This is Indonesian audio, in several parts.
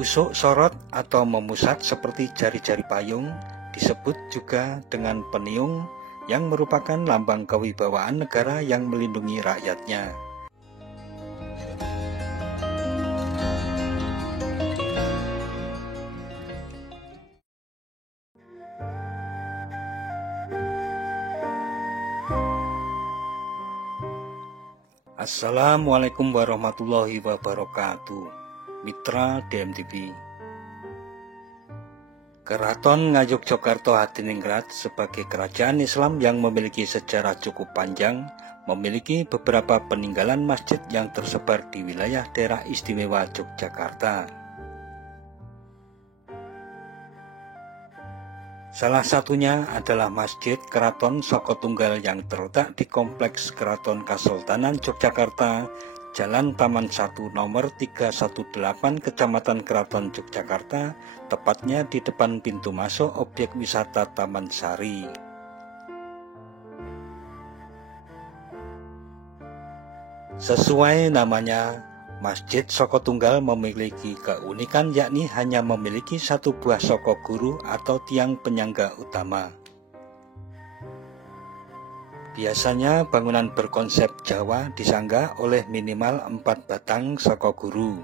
Usuk sorot atau memusat seperti jari-jari payung disebut juga dengan peniung yang merupakan lambang kewibawaan negara yang melindungi rakyatnya. Assalamualaikum warahmatullahi wabarakatuh. Mitra DMTV. Keraton Ngayogyakarta Hadiningrat sebagai kerajaan Islam yang memiliki sejarah cukup panjang, memiliki beberapa peninggalan masjid yang tersebar di wilayah daerah istimewa Yogyakarta. Salah satunya adalah Masjid Keraton Saka Tunggal yang terletak di Kompleks Keraton Kasultanan Yogyakarta, Jalan Taman 1 nomor 318 Kecamatan Keraton Yogyakarta, tepatnya di depan pintu masuk objek wisata Taman Sari. Sesuai namanya, Masjid Saka Tunggal memiliki keunikan yakni hanya memiliki satu buah saka guru atau tiang penyangga utama. Biasanya bangunan berkonsep Jawa disanggah oleh minimal 4 batang saka guru.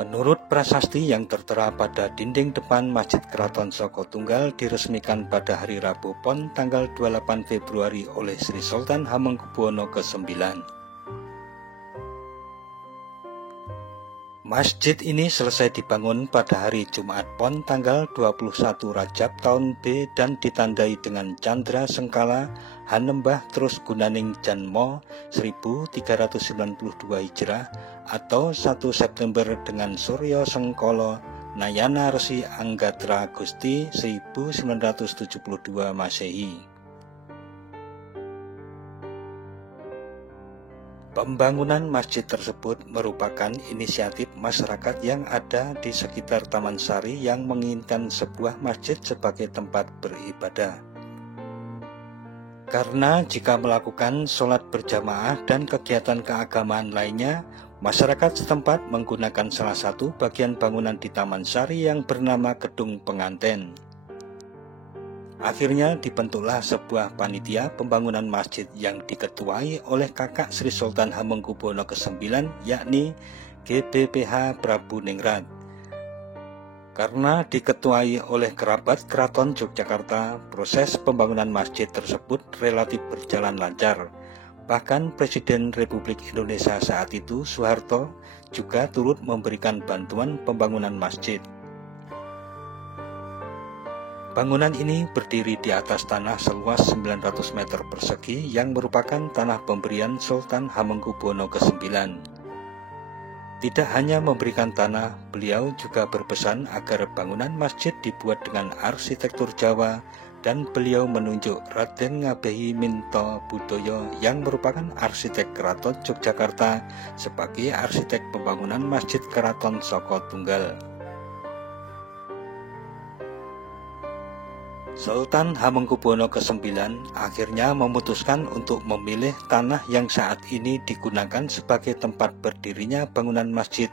Menurut prasasti yang tertera pada dinding depan Masjid Keraton Saka Tunggal diresmikan pada hari Rabu Pon tanggal 28 Februari oleh Sri Sultan Hamengkubuwono ke-9. Masjid ini selesai dibangun pada hari Jumat Pon tanggal 21 Rajab tahun B dan ditandai dengan Candra Sengkala Hanembah Terus Gunaning Janmo 1392 Hijrah atau 1 September dengan Suryo Sengkolo Nayana Resi Anggatra Gusti 1972 Masehi. Pembangunan masjid tersebut merupakan inisiatif masyarakat yang ada di sekitar Taman Sari yang menginginkan sebuah masjid sebagai tempat beribadah. Karena jika melakukan sholat berjamaah dan kegiatan keagamaan lainnya, masyarakat setempat menggunakan salah satu bagian bangunan di Taman Sari yang bernama Gedung Penganten. Akhirnya dibentuklah sebuah panitia pembangunan masjid yang diketuai oleh kakak Sri Sultan Hamengkubuwono ke-9 yakni GBPH Prabu Ningrat. Karena diketuai oleh kerabat Keraton Yogyakarta, proses pembangunan masjid tersebut relatif berjalan lancar. Bahkan Presiden Republik Indonesia saat itu, Soeharto, juga turut memberikan bantuan pembangunan masjid. Bangunan ini berdiri di atas tanah seluas 900 meter persegi yang merupakan tanah pemberian Sultan Hamengkubuwono ke-9. Tidak hanya memberikan tanah, beliau juga berpesan agar bangunan masjid dibuat dengan arsitektur Jawa dan beliau menunjuk Raden Ngabehi Minto Budoyo yang merupakan arsitek Keraton Yogyakarta sebagai arsitek pembangunan Masjid Keraton Saka Tunggal. Sultan Hamengkubuwono ke-9 akhirnya memutuskan untuk memilih tanah yang saat ini digunakan sebagai tempat berdirinya bangunan masjid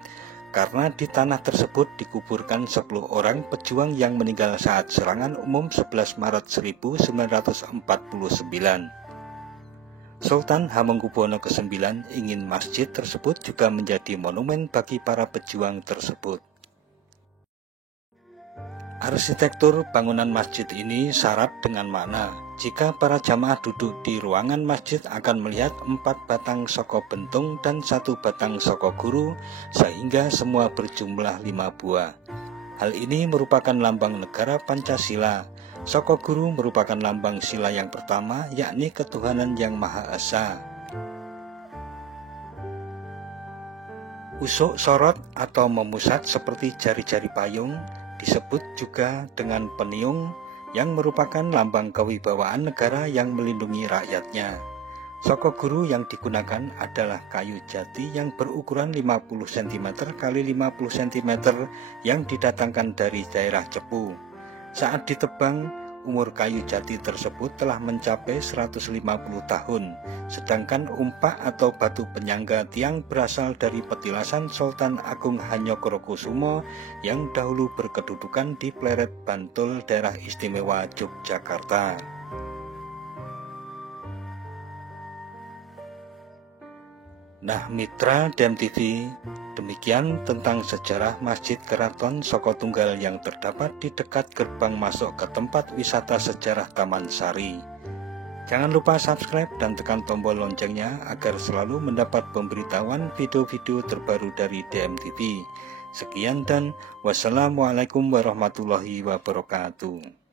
karena di tanah tersebut dikuburkan 10 orang pejuang yang meninggal saat serangan umum 11 Maret 1949. Sultan Hamengkubuwono ke-9 ingin masjid tersebut juga menjadi monumen bagi para pejuang tersebut. Arsitektur bangunan masjid ini syarat dengan makna. Jika para jamaah duduk di ruangan masjid akan melihat 4 batang saka bentung dan 1 batang saka guru, sehingga semua berjumlah 5 buah. Hal ini merupakan lambang negara Pancasila. Saka guru merupakan lambang sila yang pertama, yakni ketuhanan yang Maha Esa. Usuk sorot atau memusat seperti jari-jari payung disebut juga dengan peniung yang merupakan lambang kewibawaan negara yang melindungi rakyatnya. Saka guru yang digunakan adalah kayu jati yang berukuran 50 cm x 50 cm yang didatangkan dari daerah Cepu. Saat ditebang, umur kayu jati tersebut telah mencapai 150 tahun, sedangkan umpak atau batu penyangga tiang berasal dari petilasan Sultan Agung Hanyokrokusumo yang dahulu berkedudukan di Pleret, Bantul, daerah istimewa Yogyakarta. Nah mitra DMTV, demikian tentang sejarah Masjid Keraton Soko Tunggal yang terdapat di dekat gerbang masuk ke tempat wisata sejarah Taman Sari. Jangan lupa subscribe dan tekan tombol loncengnya agar selalu mendapat pemberitahuan video-video terbaru dari DMTV. Sekian dan wassalamualaikum warahmatullahi wabarakatuh.